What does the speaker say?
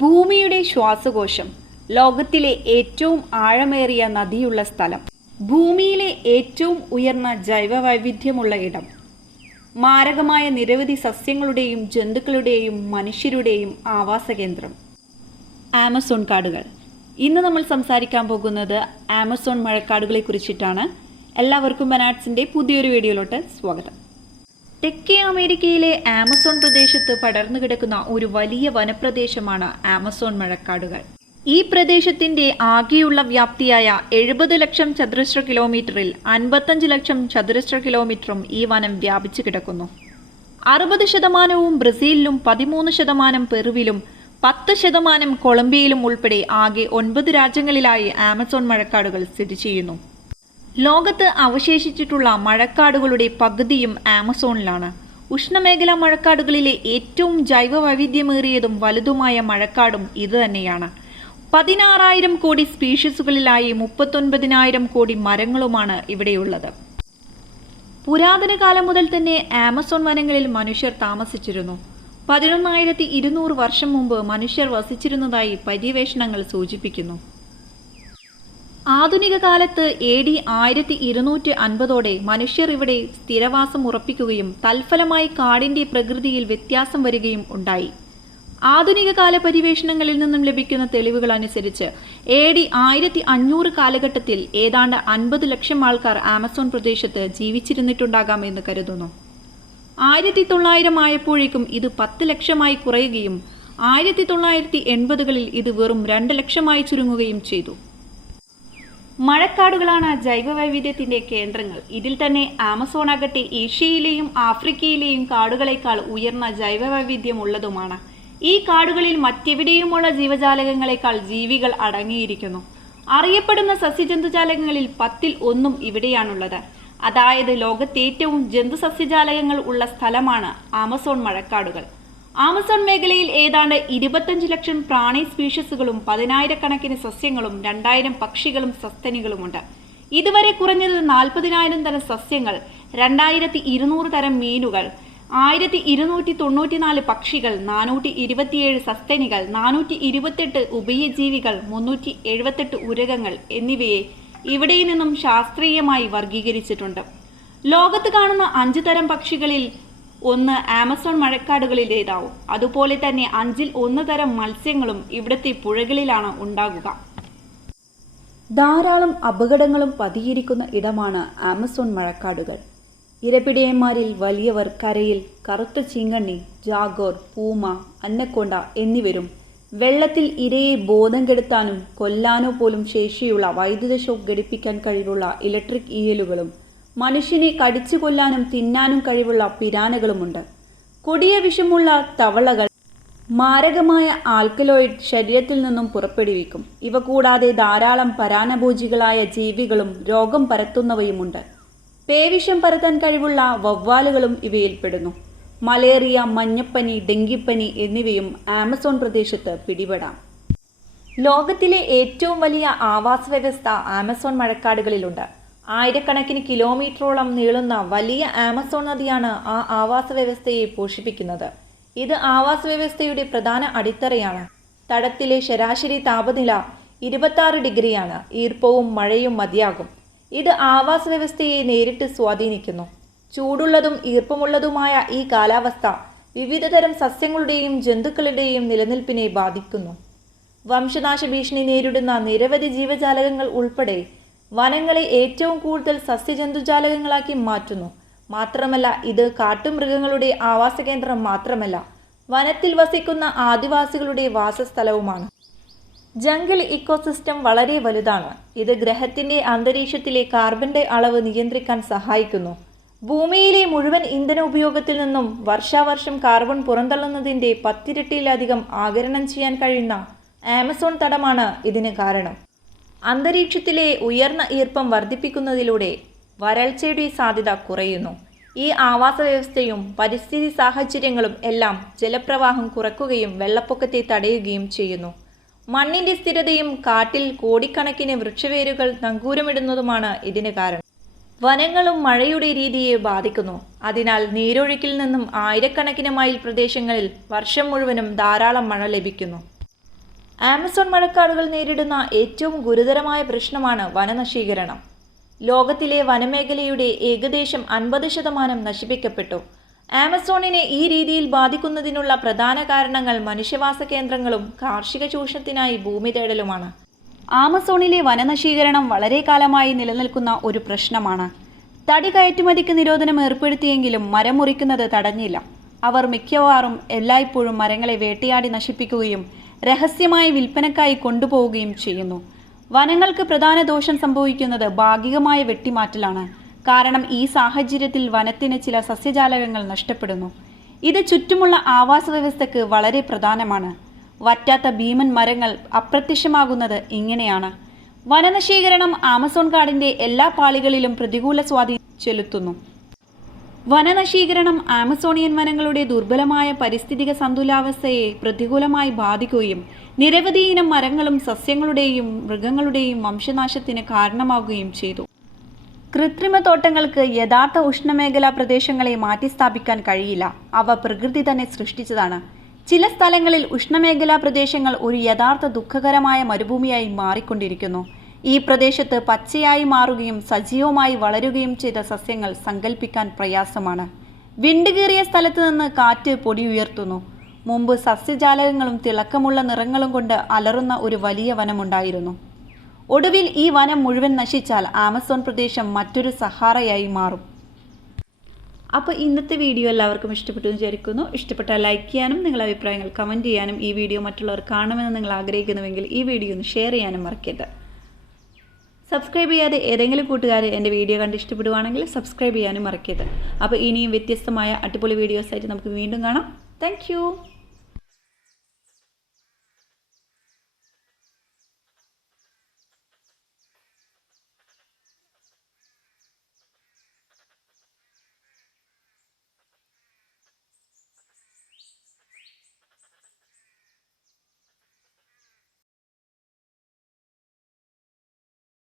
ഭൂമിയുടെ ശ്വാസകോശം, ലോകത്തിലെ ഏറ്റവും ആഴമേറിയ നദിയുള്ള സ്ഥലം, ഭൂമിയിലെ ഏറ്റവും ഉയർന്ന ജൈവവൈവിധ്യമുള്ള ഇടം, മാരകമായ നിരവധി സസ്യങ്ങളുടെയും ജന്തുക്കളുടെയും മനുഷ്യരുടെയും ആവാസകേന്ദ്രം, ആമസോൺ കാടുകൾ. ഇന്ന് നമ്മൾ സംസാരിക്കാൻ പോകുന്നത് ആമസോൺ മഴക്കാടുകളെ കുറിച്ചിട്ടാണ്. എല്ലാവർക്കും ബെന ആർട്സിൻ്റെ പുതിയൊരു വീഡിയോയിലോട്ട് സ്വാഗതം. തെക്കേ അമേരിക്കയിലെ ആമസോൺ പ്രദേശത്ത് പടർന്നു കിടക്കുന്ന ഒരു വലിയ വനപ്രദേശമാണ് ആമസോൺ മഴക്കാടുകൾ. ഈ പ്രദേശത്തിന്റെ ആകെയുള്ള വ്യാപ്തിയായ 70 ലക്ഷം ചതുരശ്ര കിലോമീറ്ററിൽ 55 ലക്ഷം ചതുരശ്ര കിലോമീറ്ററും ഈ വനം വ്യാപിച്ചു കിടക്കുന്നു. 60% ബ്രസീലിലും 13% പെറുവിലും 10% കൊളംബിയയിലും ഉൾപ്പെടെ ആകെ 9 രാജ്യങ്ങളിലായി ആമസോൺ മഴക്കാടുകൾ സ്ഥിതി ചെയ്യുന്നു. ലോകത്ത് അവശേഷിച്ചിട്ടുള്ള മഴക്കാടുകളുടെ പകുതിയും ആമസോണിലാണ്. ഉഷ്ണമേഖലാ മഴക്കാടുകളിലെ ഏറ്റവും ജൈവവൈവിധ്യമേറിയതും വലുതുമായ മഴക്കാടും ഇതുതന്നെയാണ്. 16,000 കോടി സ്പീഷീസുകളിലായി 39,000 കോടി മരങ്ങളുമാണ് ഇവിടെയുള്ളത്. പുരാതന കാലം മുതൽ തന്നെ ആമസോൺ വനങ്ങളിൽ മനുഷ്യർ താമസിച്ചിരുന്നു. 11,200 വർഷം മുമ്പ് മനുഷ്യർ വസിച്ചിരുന്നതായി പര്യവേഷണങ്ങൾ സൂചിപ്പിക്കുന്നു. ആധുനിക കാലത്ത് AD 1250 മനുഷ്യർ ഇവിടെ സ്ഥിരവാസം ഉറപ്പിക്കുകയും തൽഫലമായി കാടിന്റെ പ്രകൃതിയിൽ വ്യത്യാസം വരികയും ഉണ്ടായി. ആധുനിക കാല പര്യവേഷണങ്ങളിൽ നിന്നും ലഭിക്കുന്ന തെളിവുകൾ അനുസരിച്ച് AD 1500 കാലഘട്ടത്തിൽ ഏതാണ്ട് 50 ലക്ഷം ആൾക്കാർ ആമസോൺ പ്രദേശത്ത് ജീവിച്ചിരുന്നിട്ടുണ്ടാകാമെന്ന് കരുതുന്നു. 1900 ആയപ്പോഴേക്കും ഇത് 10 ലക്ഷമായി കുറയുകയും 1980കളിൽ ഇത് വെറും 2 ലക്ഷമായി ചുരുങ്ങുകയും ചെയ്തു. മഴക്കാടുകളാണ് ജൈവവൈവിധ്യത്തിന്റെ കേന്ദ്രങ്ങൾ. ഇതിൽ തന്നെ ആമസോൺ ആകട്ടെ ഏഷ്യയിലെയും ആഫ്രിക്കയിലെയും കാടുകളേക്കാൾ ഉയർന്ന ജൈവവൈവിധ്യം ഉള്ളതുമാണ്. ഈ കാടുകളിൽ മറ്റെവിടെയുമുള്ള ജീവജാലകങ്ങളെക്കാൾ ജീവികൾ അടങ്ങിയിരിക്കുന്നു. അറിയപ്പെടുന്ന സസ്യജന്തുജാലകങ്ങളിൽ 10ൽ 1 ഇവിടെയാണുള്ളത്. അതായത് ലോകത്തേറ്റവും ജന്തുസസ്യജാലകങ്ങൾ ഉള്ള സ്ഥലമാണ് ആമസോൺ മഴക്കാടുകൾ. ആമസോൺ മേഖലയിൽ ഏതാണ്ട് 25 ലക്ഷം പ്രാണി സ്പീഷീസുകളും 10,000 സസ്യങ്ങളും 2,000 പക്ഷികളും സസ്തനികളുമുണ്ട്. ഇതുവരെ കുറഞ്ഞത് 40,000 തരം സസ്യങ്ങൾ, 2,200 തരം മീനുകൾ, 1,294 പക്ഷികൾ, 427 സസ്തനികൾ, 428 ഉഭയജീവികൾ, 378 ഉരഗങ്ങൾ എന്നിവയെ ഇവിടെ നിന്നും ശാസ്ത്രീയമായി വർഗീകരിച്ചിട്ടുണ്ട്. ലോകത്ത് കാണുന്ന 5 തരം പക്ഷികളിൽ 1 ആമസോൺ മഴക്കാടുകളിലേതാവും. അതുപോലെ തന്നെ 5ൽ 1 തരം മത്സ്യങ്ങളും ഇവിടുത്തെ പുഴകളിലാണ് ഉണ്ടാകുക. ധാരാളം അപകടങ്ങളും പതിയിരിക്കുന്ന ഇടമാണ് ആമസോൺ മഴക്കാടുകൾ. ഇരപിടിയന്മാരിൽ വലിയവർ കരയിൽ കറുത്ത ചീങ്കണ്ണി, ജാഗോർ, പൂമ, അന്നക്കൊണ്ട എന്നിവരും വെള്ളത്തിൽ ഇരയെ ബോധം കെടുത്താനും കൊല്ലാനോ പോലും ശേഷിയുള്ള വൈദ്യുത ഷോക്ക് ഘടിപ്പിക്കാൻ കഴിവുള്ള ഇലക്ട്രിക് ഈയലുകളും മനുഷ്യനെ കടിച്ചു കൊല്ലാനും തിന്നാനും കഴിവുള്ള പിരാനകളുമുണ്ട്. കൊടിയ വിഷമുള്ള തവളകൾ മാരകമായ ആൽക്കലോയിഡ് ശരീരത്തിൽ നിന്നും പുറപ്പെടുവിക്കും. ഇവ കൂടാതെ ധാരാളം പരാന്നഭോജികളായ ജീവികളും രോഗം പരത്തുന്നവയുമുണ്ട്. പേവിഷം പരത്താൻ കഴിവുള്ള വവ്വാലുകളും ഇവയിൽപ്പെടുന്നു. മലേറിയ, മഞ്ഞപ്പനി, ഡെങ്കിപ്പനി എന്നിവയും ആമസോൺ പ്രദേശത്ത് പിടിപെടാം. ലോകത്തിലെ ഏറ്റവും വലിയ ആവാസ വ്യവസ്ഥ ആമസോൺ മഴക്കാടുകളിലുണ്ട്. 1000 കിലോമീറ്ററോളം നീളുന്ന വലിയ ആമസോൺ നദിയാണ് ആ ആവാസ വ്യവസ്ഥയെ പോഷിപ്പിക്കുന്നത്. ഇത് ആവാസ വ്യവസ്ഥയുടെ പ്രധാന അടിത്തറയാണ്. തടത്തിലെ ശരാശരി താപനില 26 ഡിഗ്രിയാണ്. ഈർപ്പവും മഴയും മതിയാകും. ഇത് ആവാസ വ്യവസ്ഥയെ നേരിട്ട് സ്വാധീനിക്കുന്നു. ചൂടുള്ളതും ഈർപ്പമുള്ളതുമായ ഈ കാലാവസ്ഥ വിവിധതരം സസ്യങ്ങളുടെയും ജന്തുക്കളുടെയും നിലനിൽപ്പിനെ ബാധിക്കുന്നു. വംശനാശ ഭീഷണി നേരിടുന്ന നിരവധി ജീവജാലകങ്ങൾ ഉൾപ്പെടെ വനങ്ങളെ ഏറ്റവും കൂടുതൽ സസ്യജന്തുജാലകങ്ങളാക്കി മാറ്റുന്നു. മാത്രമല്ല, ഇത് കാട്ടുമൃഗങ്ങളുടെ ആവാസകേന്ദ്രം മാത്രമല്ല, വനത്തിൽ വസിക്കുന്ന ആദിവാസികളുടെ വാസസ്ഥലവുമാണ്. ജംഗിൾ ഇക്കോസിസ്റ്റം വളരെ വലുതാണ്. ഇത് ഗ്രഹത്തിന്റെ അന്തരീക്ഷത്തിലെ കാർബന്റെ അളവ് നിയന്ത്രിക്കാൻ സഹായിക്കുന്നു. ഭൂമിയിലെ മുഴുവൻ ഇന്ധന ഉപയോഗത്തിൽ നിന്നും വർഷാവർഷം കാർബൺ പുറന്തള്ളുന്നതിന്റെ 10 ഇരട്ടിയിലധികം ആഗിരണം ചെയ്യാൻ കഴിയുന്ന ആമസോൺ തടമാണ് ഇതിന് കാരണം. അന്തരീക്ഷത്തിലെ ഉയർന്ന ഈർപ്പം വർദ്ധിപ്പിക്കുന്നതിലൂടെ വരൾച്ചയുടെ സാധ്യത കുറയുന്നു. ഈ ആവാസ വ്യവസ്ഥയും പരിസ്ഥിതി സാഹചര്യങ്ങളും എല്ലാം ജലപ്രവാഹം കുറയ്ക്കുകയും വെള്ളപ്പൊക്കത്തെ തടയുകയും ചെയ്യുന്നു. മണ്ണിന്റെ സ്ഥിരതയും കാട്ടിൽ കോടിക്കണക്കിന് വൃക്ഷവേരുകൾ നങ്കൂരമിടുന്നതുമാണ് ഇതിന് കാരണം. വനങ്ങളും മഴയുടെ രീതിയെ ബാധിക്കുന്നു. അതിനാൽ നീരൊഴുക്കിൽ നിന്നും 1000 മൈൽ പ്രദേശങ്ങളിൽ വർഷം മുഴുവനും ധാരാളം മഴ ലഭിക്കുന്നു. ആമസോൺ മഴക്കാടുകൾ നേരിടുന്ന ഏറ്റവും ഗുരുതരമായ പ്രശ്നമാണ് വനനശീകരണം. ലോകത്തിലെ വനമേഖലയുടെ ഏകദേശം 50% നശിപ്പിക്കപ്പെട്ടു. ആമസോണിനെ ഈ രീതിയിൽ ബാധിക്കുന്നതിനുള്ള പ്രധാന കാരണങ്ങൾ മനുഷ്യവാസ കേന്ദ്രങ്ങളും കാർഷിക ചൂഷണത്തിനായി ഭൂമി തേടലുമാണ്. ആമസോണിലെ വനനശീകരണം വളരെ കാലമായി നിലനിൽക്കുന്ന ഒരു പ്രശ്നമാണ്. തടി കയറ്റുമതിക്ക് നിരോധനം ഏർപ്പെടുത്തിയെങ്കിലും മരം മുറിക്കുന്നത് തടഞ്ഞില്ല. അവർ മിക്കവാറും എല്ലായ്പ്പോഴും മരങ്ങളെ വേട്ടയാടി നശിപ്പിക്കുകയും രഹസ്യമായി വിൽപ്പനക്കായി കൊണ്ടുപോവുകയും ചെയ്യുന്നു. വനങ്ങൾക്ക് പ്രധാന ദോഷം സംഭവിക്കുന്നത് ഭാഗികമായ വെട്ടിമാറ്റലാണ്. കാരണം ഈ സാഹചര്യത്തിൽ വനത്തിന് ചില സസ്യജാലകങ്ങൾ നഷ്ടപ്പെടുന്നു. ഇത് ചുറ്റുമുള്ള ആവാസ വ്യവസ്ഥയ്ക്ക് വളരെ പ്രധാനമാണ്. വറ്റാത്ത ഭീമൻ മരങ്ങൾ അപ്രത്യക്ഷമാകുന്നത് ഇങ്ങനെയാണ്. വനനശീകരണം ആമസോൺ കാടിന്റെ എല്ലാ പാളികളിലും പ്രതികൂല സ്വാധീനം ചെലുത്തുന്നു. വനനശീകരണം ആമസോണിയൻ വനങ്ങളുടെ ദുർബലമായ പരിസ്ഥിതിക സന്തുലിതാവസ്ഥയെ പ്രതികൂലമായി ബാധിക്കുകയും നിരവധി ഇനം മരങ്ങളും സസ്യങ്ങളുടെയും മൃഗങ്ങളുടെയും വംശനാശത്തിന് കാരണമാവുകയും ചെയ്തു. കൃത്രിമ തോട്ടങ്ങൾക്ക് യഥാർത്ഥ ഉഷ്ണമേഖലാ പ്രദേശങ്ങളെ മാറ്റിസ്ഥാപിക്കാൻ കഴിയില്ല. അവ പ്രകൃതി തന്നെ സൃഷ്ടിച്ചതാണ്. ചില സ്ഥലങ്ങളിൽ ഉഷ്ണമേഖലാ പ്രദേശങ്ങൾ ഒരു യഥാർത്ഥ ദുഃഖകരമായ മരുഭൂമിയായി മാറിക്കൊണ്ടിരിക്കുന്നു. ഈ പ്രദേശത്ത് പച്ചയായി മാറുകയും സജീവമായി വളരുകയും ചെയ്ത സസ്യങ്ങൾ സങ്കല്പിക്കാൻ പ്രയാസമാണ്. വിണ്ടുകീറിയ സ്ഥലത്ത് നിന്ന് കാറ്റ് പൊടി ഉയർത്തുന്നു. മുമ്പ് സസ്യജാലകങ്ങളും തിളക്കമുള്ള നിറങ്ങളും കൊണ്ട് അലറുന്ന ഒരു വലിയ വനമുണ്ടായിരുന്നു. ഒടുവിൽ ഈ വനം മുഴുവൻ നശിച്ചാൽ ആമസോൺ പ്രദേശം മറ്റൊരു സഹാറയായി മാറും. അപ്പോൾ ഇന്നത്തെ വീഡിയോ എല്ലാവർക്കും ഇഷ്ടപ്പെട്ടു എന്ന് വിചാരിക്കുന്നു. ഇഷ്ടപ്പെട്ടാൽ ലൈക്ക് ചെയ്യാനും നിങ്ങളുടെ അഭിപ്രായങ്ങൾ കമൻറ്റ് ചെയ്യാനും ഈ വീഡിയോ മറ്റുള്ളവർ കാണുമെന്ന് നിങ്ങൾ ആഗ്രഹിക്കുന്നുവെങ്കിൽ ഈ വീഡിയോ ഒന്ന് ഷെയർ ചെയ്യാനും മറക്കരുത്. സബ്സ്ക്രൈബ് ചെയ്യാതെ ഏതെങ്കിലും കൂട്ടുകാർ എൻ്റെ വീഡിയോ കണ്ട് ഇഷ്ടപ്പെടുവാണെങ്കിൽ സബ്സ്ക്രൈബ് ചെയ്യാനും മറക്കരുത്. അപ്പോൾ ഇനിയും വ്യത്യസ്തമായ അടിപൊളി വീഡിയോസായിട്ട് നമുക്ക് വീണ്ടും കാണാം. താങ്ക്